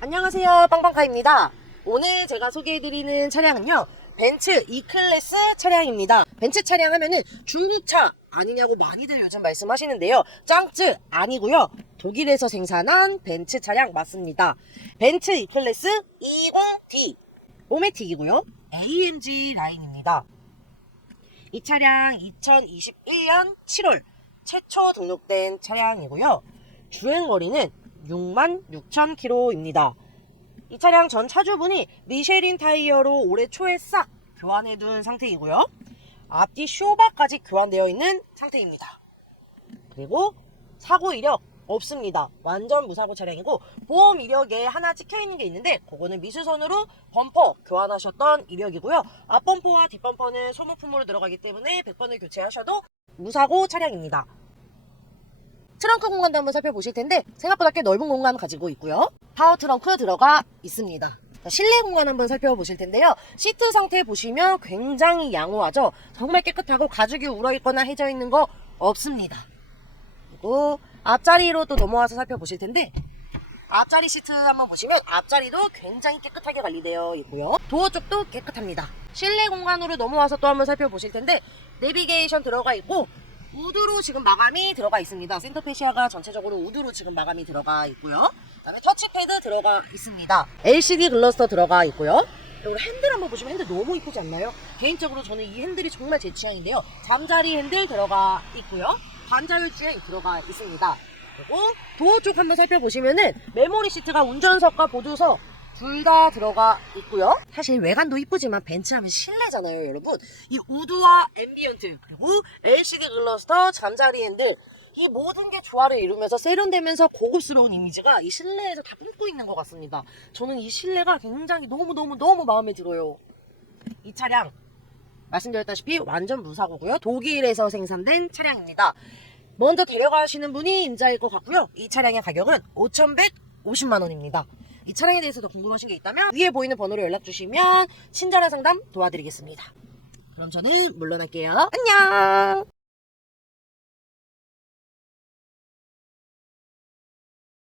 안녕하세요. 빵빵카입니다. 오늘 제가 소개해드리는 차량은요 벤츠 E클래스 차량입니다. 벤츠 차량 하면은 중국차 아니냐고 많이들 요즘 말씀하시는데요. 짱쯔 아니고요. 독일에서 생산한 벤츠 차량 맞습니다. 벤츠 E클래스 20D 오메틱이고요. AMG 라인입니다. 이 차량 2021년 7월 최초 등록된 차량이고요. 주행거리는 6만 6천 킬로입니다. 이 차량 전 차주분이 미쉐린 타이어로 올해 초에 싹 교환해둔 상태이고요. 앞뒤 쇼바까지 교환되어 있는 상태입니다. 그리고 사고 이력 없습니다. 완전 무사고 차량이고 보험 이력에 하나 찍혀 있는 게 있는데 그거는 미수선으로 범퍼 교환하셨던 이력이고요. 앞범퍼와 뒷범퍼는 소모품으로 들어가기 때문에 100번을 교체하셔도 무사고 차량입니다. 트렁크 공간도 한번 살펴보실 텐데 생각보다 꽤 넓은 공간 가지고 있고요. 파워 트렁크 들어가 있습니다. 자, 실내 공간 한번 살펴보실 텐데요. 시트 상태 보시면 굉장히 양호하죠. 정말 깨끗하고 가죽이 울어있거나 해져 있는 거 없습니다. 그리고 앞자리로 또 넘어와서 살펴보실 텐데 앞자리 시트 한번 보시면 앞자리도 굉장히 깨끗하게 관리되어 있고요. 도어 쪽도 깨끗합니다. 실내 공간으로 넘어와서 또 한번 살펴보실 텐데 내비게이션 들어가 있고 우드로 지금 마감이 들어가 있습니다. 센터페시아가 전체적으로 우드로 지금 마감이 들어가 있고요. 그다음에 터치패드 들어가 있습니다. LCD 글러스터 들어가 있고요. 그리고 핸들 한번 보시면 핸들 너무 이쁘지 않나요? 개인적으로 저는 이 핸들이 정말 제 취향인데요. 잠자리 핸들 들어가 있고요. 반자율 주행 들어가 있습니다. 그리고 도어 쪽 한번 살펴보시면은 메모리 시트가 운전석과 보조석 둘 다 들어가 있고요. 사실 외관도 이쁘지만 벤츠하면 실내잖아요, 여러분. 이 우드와 앰비언트 그리고 LCD 글러스터, 잠자리 핸들 이 모든 게 조화를 이루면서 세련되면서 고급스러운 이미지가 이 실내에서 다 품고 있는 것 같습니다. 저는 이 실내가 굉장히 너무너무 너무 마음에 들어요. 이 차량 말씀드렸다시피 완전 무사고고요. 독일에서 생산된 차량입니다. 먼저 데려가시는 분이 임자일 것 같고요. 이 차량의 가격은 5,150만 원입니다. 이 차량에 대해서 더 궁금하신 게 있다면 위에 보이는 번호로 연락 주시면 친절한 상담 도와드리겠습니다. 그럼 저는 물러날게요. 안녕!